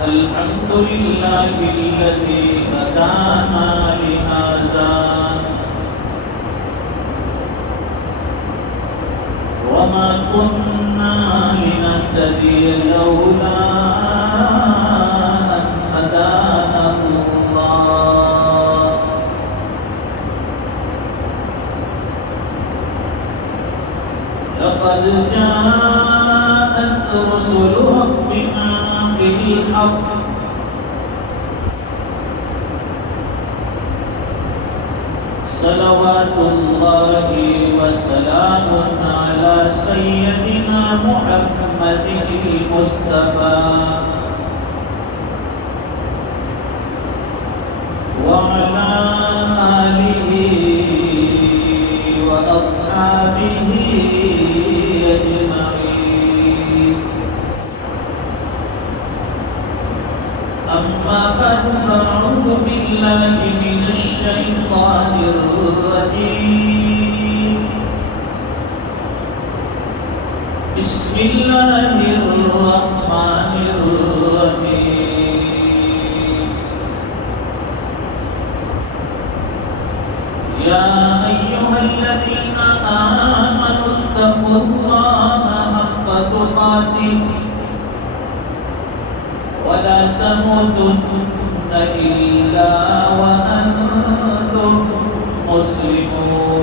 الحمد لله الذي هدانا لهذا وما كنا لنهتدي لولا أن هدانا الله لقد جاءت رسل ربنا بالحق صلوات الله وسلام على سيدنا محمد المصطفى وعلى آله وأصحابه أجمعين. أما بعد فأعوذ بالله من الشيطان الرجيم. بسم الله الرحمن الرحيم. يا أيها الذين آمنوا اتقوا الله حق تقاته ولا تموتن إلا وأنتم مسلمون.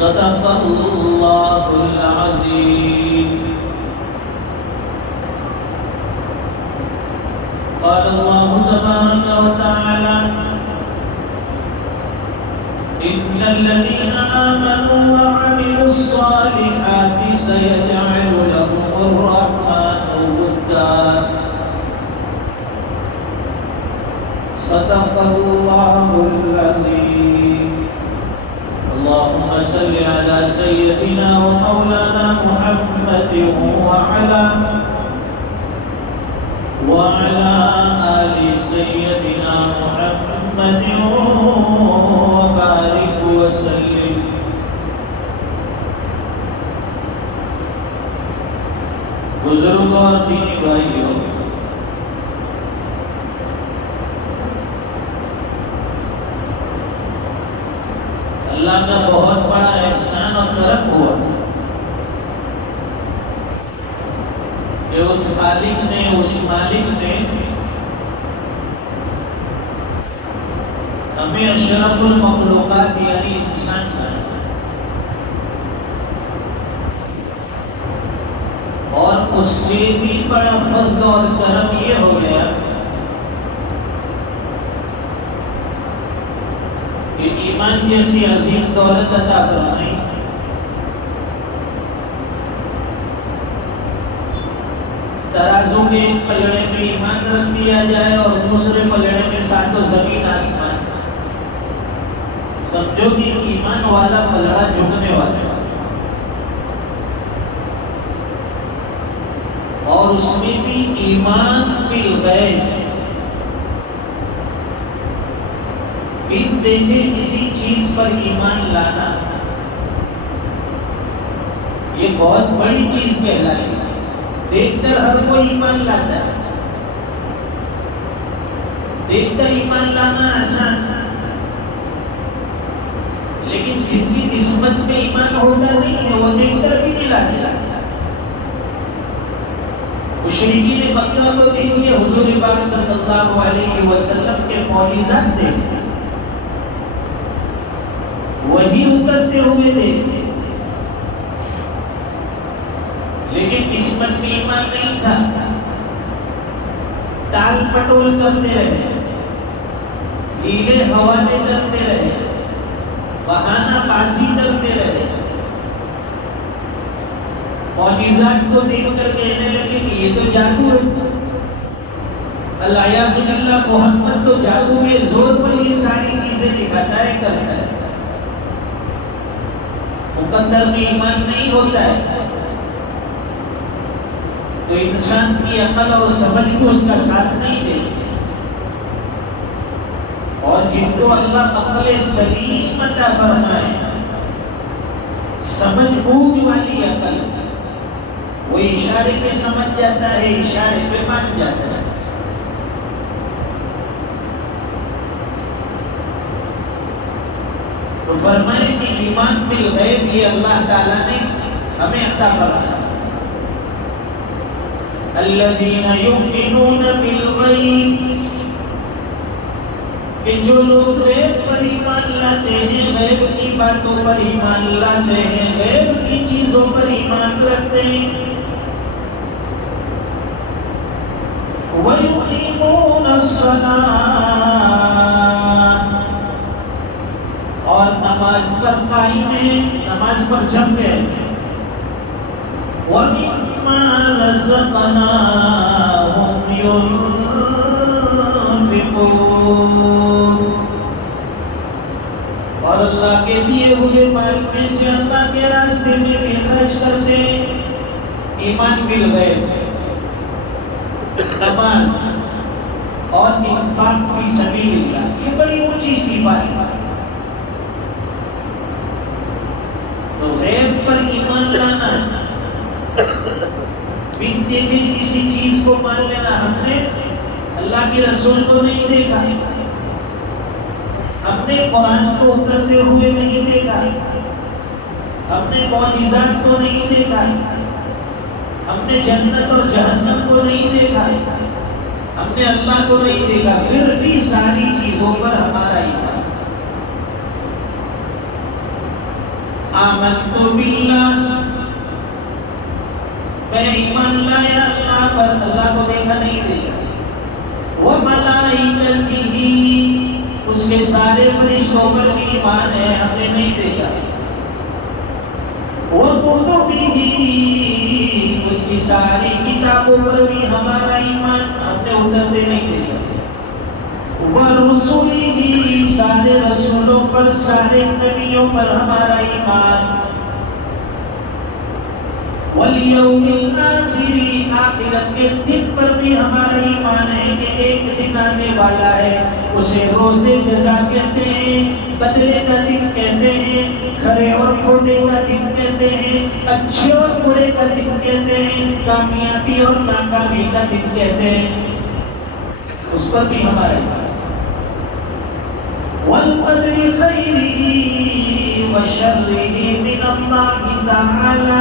صدق الله العظيم. قال الله تبارك وتعالى إن الذين آمنوا وعملوا الصالحات سيجعل لهم الرحمن ودا. صدق الله العظيم. اللهم صل على سيدنا ومولانا محمد وعلى آل سيدنا محمد وبارك وسلم. بزرگ اور دینی بھائیوں، اللہ کا بہت بڑا احسان اور کرم ہوا کہ اس خالق نے، اس مالک نے ہمیں اشرف المخلوقات یعنی انسان بنایا، اور اس سے بھی بڑا فضل اور کرم یہ ہو گیا کہ ایمان جیسی عظیم دولت عطا فرمائی. ترازو کے ایک پلڑے میں ایمان رکھ دیا جائے اور دوسرے پلڑے میں ساتوں زمین آسمان. سمجھو کہ ایمان والا پلڑا جھکنے والا، اور اس میں بھی ایمان بالغیب، بن دیکھے کسی چیز پر ایمان لانا، یہ بہت بڑی چیز کہلائی. دیکھ کر ہر کوئی ایمان لاتا ہے، دیکھ کر ایمان لانا آسان، لیکن جن کی قسمت میں ایمان ہوتا نہیں ہے وہ دیکھ کر بھی نہیں لاتے. مشرکین مکہ کو دیکھیے، حضور پاک صلی اللہ علیہ وسلم کے معجزات دیکھتے، وہی اترتے ہوئے دیکھتے، لیکن قسمت میں ایمان نہیں تھا. ٹال پٹول کرتے رہے، ہیلے حوالے کرتے رہے، بہانہ بازی کرتے رہے، معجزات کو دیکھ کر کہنے لگے کہ یہ تو جادو ہے. الیاذ باللہ، محمد تو جادو کے زور پر یہ ساری چیزیں دکھاتا ہے، کرتا ہے. مقدر میں ایمان نہیں ہوتا ہے تو انسان کی عقل اور سمجھ کو اس کا ساتھ نہیں دے. اور جن کو اللہ عقل سلیم عطا فرمائے، سمجھ بوجھ والی عقل، وہ اشارے پہ سمجھ جاتا ہے، اشارے پہ مان جاتا ہے۔ تو فرمائے کہ ایمان بالغیب یہ اللہ تعالیٰ نے ہمیں عطا فرمایا۔ الذین یؤمنون بالغیب، کہ جو لوگ غیب پر ایمان لاتے ہیں، غیب کی باتوں پر ایمان لاتے ہیں، غیب کی چیزوں پر ایمان رکھتے ہیں، وَيُقِيمُونَ الصَّلَاةَ، اور نماز پر قائم ہیں، نماز پر جم گئے، وَمِمَّا رَزَقْنَاهُمْ يُنْفِقُونَ، اور اللہ کے دیے ہوئے مال میں سے اللہ کے راستے میں بھی خرچ کرتے ہیں۔ ایمان بالغیب، نماز اور انفاق فی سبیل اللہ، یہ بڑی اونچی سی بات ہے۔ تو غیب پر ایمان لانا، بن دیکھے کسی چیز کو مان لینا، ہم نے اللہ کے رسول کو نہیں دیکھا، ہم نے قرآن کو اترتے ہوئے نہیں دیکھا، ہم نے معجزات کو نہیں دیکھا، ہم نے جنت اور جہنم کو نہیں دیکھا، ہم نے اللہ کو نہیں دیکھا، پھر بھی ساری چیزوں پر ہمارا ایمان۔ آمنت باللہ، میں ایمان لایا اللہ پر، اللہ کو دیکھا نہیں دیکھا، وملائکتہ، اس کے سارے فرشتوں پر بھی ایمان ہے، ہم نے نہیں دیکھا، وکتبہ، اس کی ساری کتابوں پر بھی ہمارا ایمان، ہم نے اترتے نہیں دیکھا، ورسلہ، سارے رسولوں پر، سارے نبیوں پر ہمارا ایمان، والیوم الآخر، آخرت کے دن پر بھی ہمارا ایمان ہے کہ ایک دن آنے والا ہے، اسے روز جزا کہتے ہیں، بدلے کا دن کہتے ہیں، کھرے اور کھوٹے کا دن کہتے ہیں، اچھے اور برے کا دن کہتے ہیں، کامیابی اور ناکامی کا دن کہتے ہیں، اس پر بھی ہمارا ایمان۔ والقدر خیرہ وشرہ من اللہ تعالی،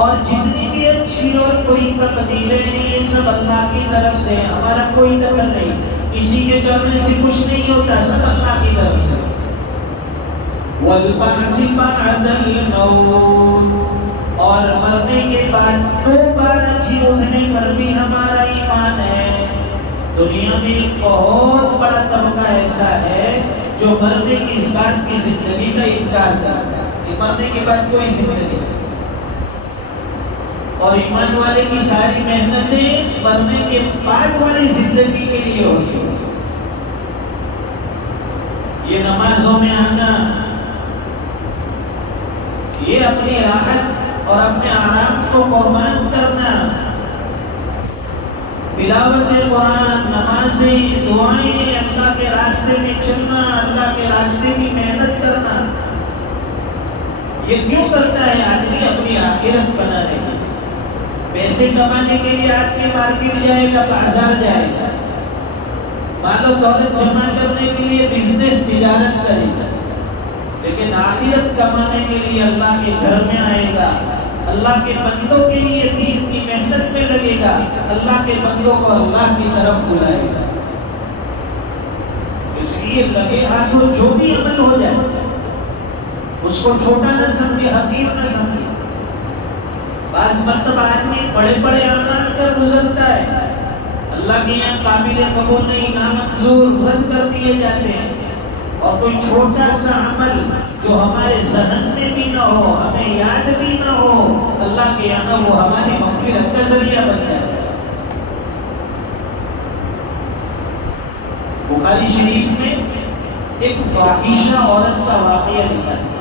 اور جتنی بھی اچھی اور کوئی تقدیریں ہیں یہ سب اللہ کی طرف سے، ہمارا کوئی دخل نہیں، کسی کے کرنے سے کچھ نہیں ہوتا، سب اللہ کی طرف سے۔ والبعث بعد الموت، اور مرنے کے بعد دوبارہ جی اٹھنے پر بھی ہمارا ایمان ہے۔ دنیا میں ایک بہت بڑا طبقہ ایسا ہے جو مرنے کی اس بات کی زندگی کا انکار کرتا ہے کہ مرنے کے بعد کوئی زندگی نہیں، اور ایمان والے کی ساری محنتیں مرنے کے بعد والی زندگی کے لیے ہوتی ہیں۔ یہ نمازوں میں آنا، یہ اپنی راحت اور اپنے آرام کو قربان کرنا، تلاوت قرآن، نمازیں، دعائیں، اللہ کے راستے میں چلنا، اللہ کے راستے کی محنت کرنا، یہ کیوں کرتا ہے آدمی؟ اپنی آخرت بنانے کے لیے، پیسے کمانے کے لیے آدمی مارکیٹ جائے گا، بازار جائے گا، مال و دولت جمع کرنے کے لیے بزنس، تجارت کرے گا، لیکن آخرت کمانے کے لیے اللہ کے گھر میں آئے گا، اللہ کے بندوں کے لیے دین کی محنت میں لگے گا، اللہ کے بندوں کو اللہ کی طرف بلائے گا۔ اس لیے لگے ہاتھوں جو بھی عمل ہو جائے اس کو چھوٹا نہ سمجھے، حقیر نہ سمجھے۔ بعض مرتبہ آدمی بڑے بڑے اعمال کر گزرتا ہے، اللہ کے یہاں قابل قبول نہیں، نامنظور، رد کر دیے جاتے ہیں، اور کوئی چھوٹا سا عمل جو ہمارے ذہن میں بھی نہ ہو، ہمیں یاد بھی نہ ہو، اللہ کے یہاں وہ ہماری مغفرت کا ذریعہ بن جاتا ہے۔ بخاری شریف میں ایک فاحشہ عورت کا واقعہ لکھا ہے۔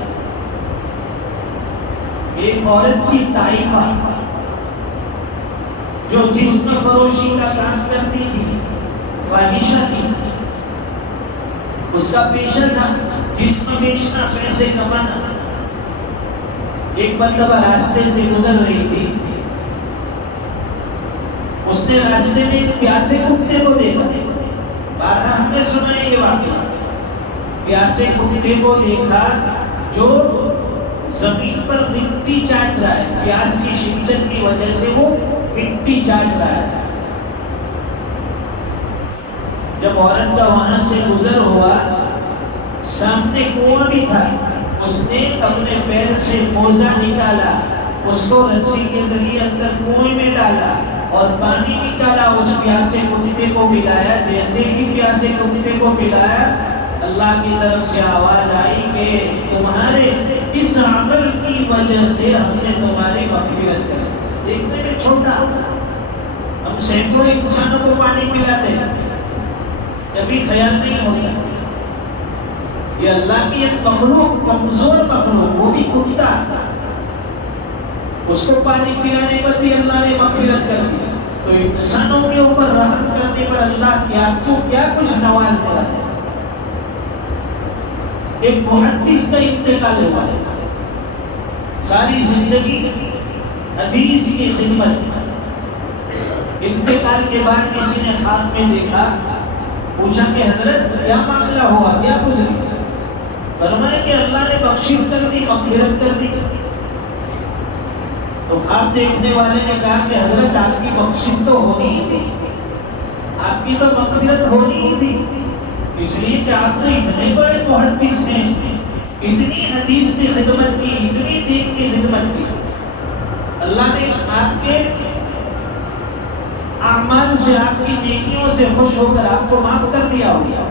ایک عورت تھی طائفہ، جو جسم فروشی کا کام کرتی تھی، فاحشہ تھی، اس کا پیشہ تھا جسم بیچنا، پیسے کمانا۔ ایک مرتبہ راستے سے گزر رہی تھی، اس نے راستے میں ایک پیاسے کتے کو دیکھا، بارہا ہم نے سنا ہے یہ واقعہ، پیاسے کتے کو دیکھا جو زمین پر مٹی چاٹ رہا ہے، پیاس کی شدت کی وجہ سے وہ مٹی چاٹ رہا ہے۔ جب عورت کا وہاں سے گزر ہوا، سامنے کنواں بھی تھا، اس نے اپنے پیر سے موزہ نکالا، اس کو رسی کے ذریعے اندر کنویں میں ڈالا اور پانی نکالا، اس پیاسے کتے کو پلایا۔ جیسے ہی پیاسے کتے کو پلایا، اللہ کی طرف سے آواز آئی کہ تمہارے اس عمل کی وجہ سے ہم نے تمہاری مغفرت کر۔ دیکھنے میں چھوٹا، ہم سینکڑوں انسانوں کو پانی پلاتے ہیں، کبھی خیال نہیں ہوتا یہ اللہ کی ایک مخلوق، کمزور مخلوق، وہ بھی کتا، اس کو پانی پلانے پر بھی اللہ نے مغفرت کر دی، تو انسانوں کے اوپر رحم کرنے پر اللہ کیا کچھ نواز دیا ہے۔ ایک محدث کا انتقال ہوا ہے، ساری زندگی حدیث کی خدمت، انتقال کے بعد کسی نے خواب میں دیکھا، پوچھا کہ حضرت کیا معاملہ ہوا، کیا گزری؟ فرمایا کہ اللہ نے بخشش کر دی، مغفرت کر دی۔ تو خواب دیکھنے والے نے کہا کہ حضرت آپ کی بخشش تو ہونی ہی تھی، آپ کی تو مغفرت ہونی ہی تھی، اس لیے کہ آپ تو اتنے بڑے محدث ہیں، اتنی حدیث کی خدمت کی، اتنی دین کی خدمت کی، اللہ نے آپ کے اعمال سے، آپ کی نیکیوں سے خوش ہو کر آپ کو معاف کر دیا ہوگا۔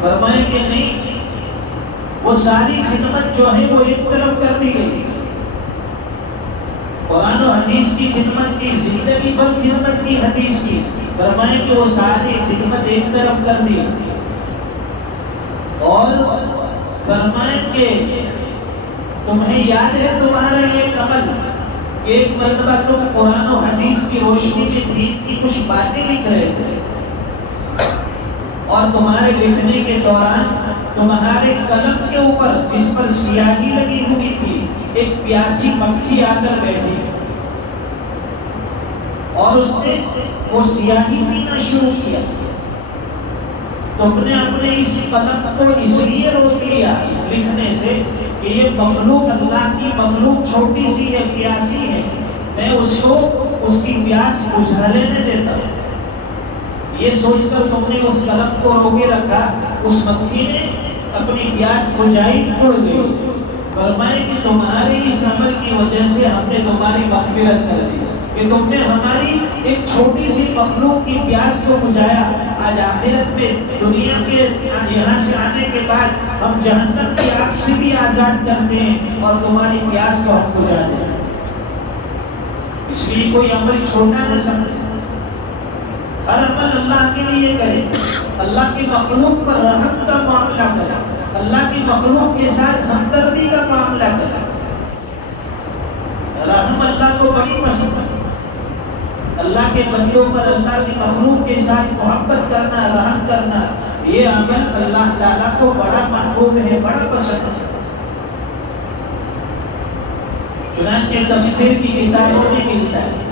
فرمائے کہ نہیں، وہ ساری خدمت جو ہے وہ ایک طرف کر دی گئی، قرآن و حدیث کی خدمت کی، زندگی بھر خدمت کی حدیث کی، فرمائے کہ وہ ساری خدمت ایک طرف کر دی، اور فرمائے کہ تمہیں یاد ہے تمہارا یہ عمل، ایک مرتبہ تم قرآن و حدیث کی روشنی میں دین کی کچھ باتیں لکھ رہے تھے، اور تمہارے لکھنے کے دوران تمہارے قلم کے اوپر جس پر سیاہی لگی ہوئی تھی، ایک پیاسی مکھی آ کر بیٹھی اور اس نے وہ سیاہی پینا شروع کیا۔ تم نے اپنے اس قلم کو اس لیے روک لیا لکھنے سے کہ یہ مخلوق، اللہ کی مخلوق چھوٹی سی ہے، پیاسی ہے، میں اس کو اس کی پیاس بجھانے نہیں دیتا۔ یہ سوچ کر تم نے اس قلم کو روکے رکھا، اس مکھی نے اپنی پیاس بجھائی، اڑ گئی۔ فرمائے کہ تمہارے اس عمل کی وجہ سے ہم نے تمہاری مغفرت کر دی، کہ تم نے ہماری ایک چھوٹی سی مخلوق کی پیاس کو بجھایا۔ آج آخرت میں دنیا کے یہاں سے آنے کے بعد ہم جہنم کی آگ سے بھی آزاد کرتے ہیں اور تمہاری پیاس کو ہم بجھا دیں۔ اس لیے کوئی عمل چھوٹا نہ سمجھے، ہر عمل اللہ کے لیے کرے، اللہ کی مخلوق پر رحم کا معاملہ کرے، اللہ کی مخلوق کے ساتھ ہمدردی کا معاملہ کرے۔ رحم اللہ کو بڑی پسند ہے، اللہ کے بندوں پر اللہ کی مخلوق کے ساتھ محبت کرنا، رحم کرنا، یہ عمل اللہ تعالیٰ کو بڑا محبوب ہے، بڑا پسند ہے۔ چنانچہ تفسیر کی کتابوں میں ملتا ہے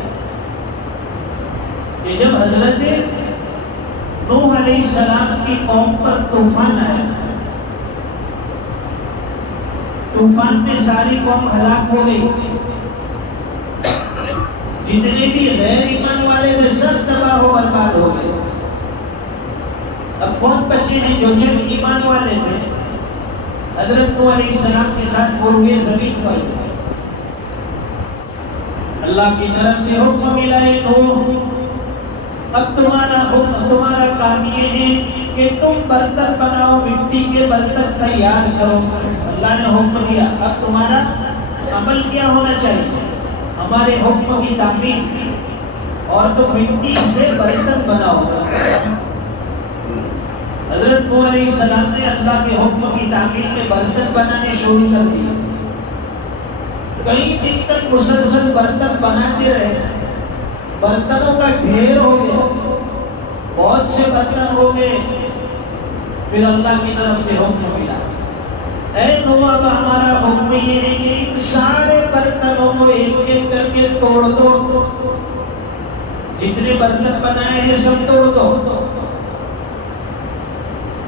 کہ جب حضرت نوح علیہ السلام کی قوم پر طوفان آیا، طوفان میں ساری قوم ہلاک ہو گئی، جتنے بھی غیر ایمان والے تھے سب تباہ و برباد ہو گئے۔ اب کون بچے ہیں جو چند ایمان والے تھے؟ حضرت نوح علیہ السلام کے ساتھ ہوئے زمین پر اللہ کی طرف سے حکم ملا ہے، نوح اب تمہارا کام یہ ہے کہ تم برتن بناؤ، مٹی کے برتن تیار کرو۔ اللہ نے حکم دیا، اب تمہارا عمل کیا ہونا چاہیے؟ ہمارے حکم کی تعمیل، اور تم مٹی سے برتن بناؤ۔ حضرت نوح علیہ السلام نے اللہ کے حکم کی تعمیل میں برتن بنانے شروع کر دیے۔ کئی دن تک مسلسل برتن بناتے رہے، برتنوں کا ڈھیر ہو گیا، بہت سے برتن ہو گئے۔ پھر اللہ کی طرف سے حکم ملا، اے نوح اب ہمارا حکم یہ ہے کہ ان سارے برتنوں کو ایک ایک کر کے توڑ دو، جتنے برکت بنائے ہیں سب توڑ دو۔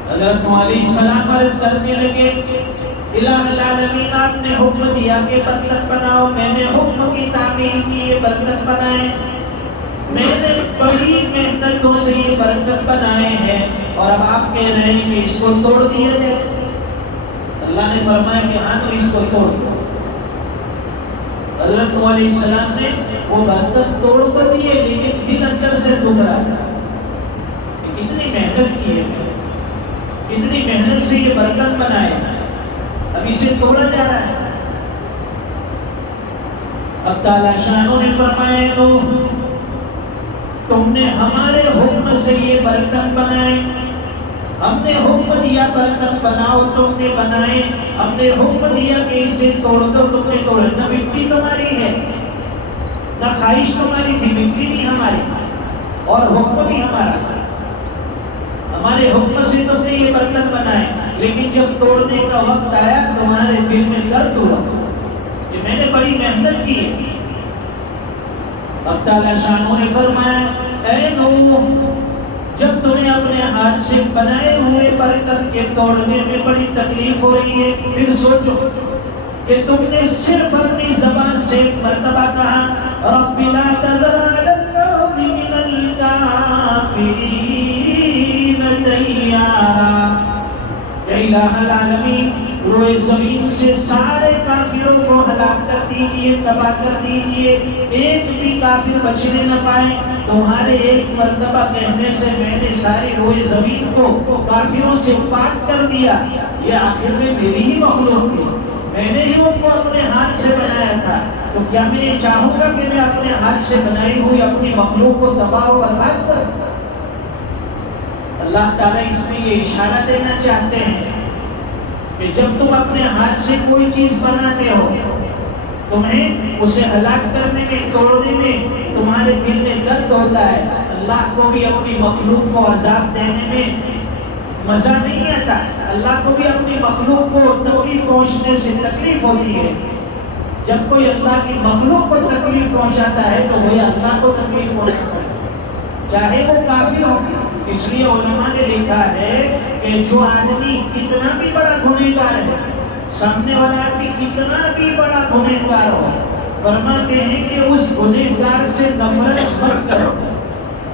حضرت نوح علیہ السلام عرض کرنے لگے الہ العالمین آپ نے حکم دیا کہ برکت بناؤ، میں نے حکم کی تعمیل کی، یہ برکت بنائے، میں نے بڑی محنتوں سے یہ برکت بنائے ہیں اور اب آپ کہہ رہے ہیں کہ اس کو توڑ دیا جائے۔ اللہ نے فرمایا کہ ہاں تو اس کو توڑ دو۔ حضرت نوح علیہ السلام نے وہ برکت توڑ کر دیے، لیکن دل اندر سے دکھ رہا تھا کہ کتنی محنت کی ہے، کتنی محنت سے یہ برکت بنائے، اب اسے توڑا جا رہا ہے۔ اب تعالیٰ شانوں نے فرمایا نوح تم نے ہمارے حکم سے یہ برکت بنائے، ہم نے حکم دیا برکت بناؤ، تم نے بنائے، ہم نے حکم دیا کہ اسے توڑ دو، تم نے توڑا۔ نہ مٹی تمہاری ہے، نہ خواہش تمہاری تھی، مٹی بھی ہماری اور حکم بھی ہمارا تھا، ہمارے حکم سے تم نے یہ برکت بنائے، لیکن جب توڑنے کا وقت آیا تمہارے دل میں درد ہوا کہ میں نے بڑی محنت کی ہے۔ اب تعالیٰ شانوں نے فرمایا اے نوح جب تمہیں اپنے ہاتھ سے بنائے ہوئے برکت کے توڑنے میں بڑی تکلیف ہو رہی ہے، پھر سوچو کہ تم نے صرف اپنی زبان سے ایک مرتبہ کہا رب لا تذر علی الارض من الکافرین دیارا، اے الہ العالمین روئے زمین سے سارے کافروں کو ہلاک کر دیجئے، تباہ کر دیجئے، ایک بھی کافر بچنے نہ پائے۔ تمہارے ایک مرتبہ کہنے سے میں نے سارے روئے زمین کو کافروں سے پاک کر دیا۔ یہ آخر میں میری ہی مخلوق تھی، میں نے ہی ان کو اپنے ہاتھ سے بنایا تھا، تو کیا میں یہ چاہوں گا کہ میں اپنے ہاتھ سے بنائی ہوئی اپنی مخلوق کو تباہ و برباد کروں؟ اللہ تعالیٰ اس میں یہ اشارہ دینا چاہتے ہیں کہ جب تم اپنے ہاتھ سے کوئی چیز بناتے ہو، تمہیں اسے ہلاک کرنے میں، توڑنے میں تمہارے دل میں درد ہوتا ہے۔ اللہ کو بھی اپنی مخلوق کو عذاب دینے میں مزہ نہیں آتا، اللہ کو بھی اپنی مخلوق کو تکلیف پہنچنے سے تکلیف ہوتی ہے۔ جب کوئی اللہ کی مخلوق کو تکلیف پہنچاتا ہے تو وہ اللہ کو تکلیف پہنچاتا ہے، چاہے وہ کافر ہو۔ اس لیے علماء نے لکھا ہے کہ جو آدمی کتنا بھی بڑا گنہگار ہے، سامنے والا آدمی کتنا بھی بڑا گنہگار ہو، فرماتے ہیں کہ اس گنہگار سے نفرت مت کرو،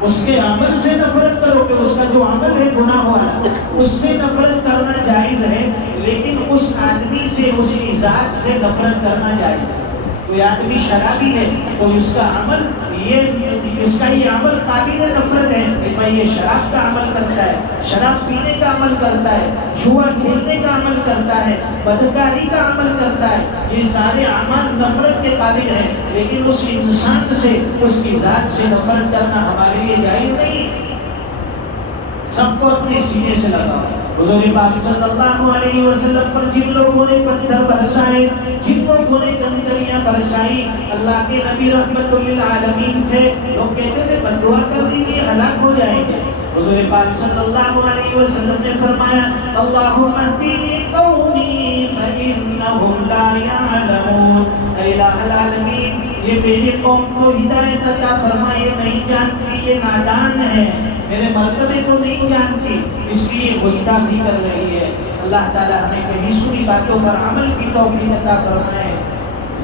اس کے عمل سے نفرت کرو کہ اس کا جو عمل ہے گناہ والا، اس سے نفرت کرنا جائز ہے، لیکن اس آدمی سے، اس کی ذات سے نفرت کرنا جائز ہے۔ کوئی آدمی شرابی ہے تو اس کا عمل اس کا یہ عمل قابل نفرت ہے کہ بھائی یہ شراب کا عمل کرتا ہے، شراب پینے کا عمل کرتا ہے، جوا کھیلنے کا عمل کرتا ہے، بدکاری کا عمل کرتا ہے، یہ سارے اعمال نفرت کے قابل ہیں، لیکن اس انسان سے، اس کی ذات سے نفرت کرنا ہمارے لیے جائز نہیں۔ سب کو اپنے سینے سے لگاؤ۔ حضور پاک صلی اللہ علیہ وسلم پر جن لوگوں نے پتھر برسائے، جن لوگوں نے کنکریاں برسائی، اللہ کے نبی رحمت للعالمین تھے، لوگ کہتے تھے بد دعا کر دیجیے ہلاک ہو جائیں گے۔ حضور پاک صلی اللہ علیہ وسلم نے فرمایا اللہم اہدنی قومی فإنہم لا یعلمون، اے الہ العالمین یہ میری قوم کو ہدایت عطا فرما، یہ نہیں جانتی، یہ نادان ہے، میرے مرتبے کو نہیں جانتی، اس لیے گستاخی کر رہی ہے۔ اللہ تعالیٰ ہمیں کہیں سنی باتوں پر عمل کی توفیق عطا فرمائے،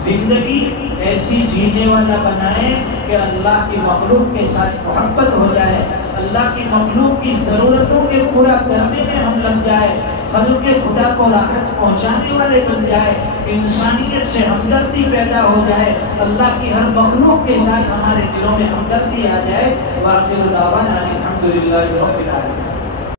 زندگی ایسی جینے والا بنائے کہ اللہ کی مخلوق کے ساتھ محبت ہو جائے، اللہ کی مخلوق کی ضرورتوں کے پورا کرنے میں ہم لگ جائے، خلق خدا کو راحت پہنچانے والے بن جائے، انسانیت سے ہمدردی پیدا ہو جائے، اللہ کی ہر مخلوق کے ساتھ ہمارے دلوں میں ہمدردی آ جائے۔ وآخر دعوانا الحمدللہ رب العالمین۔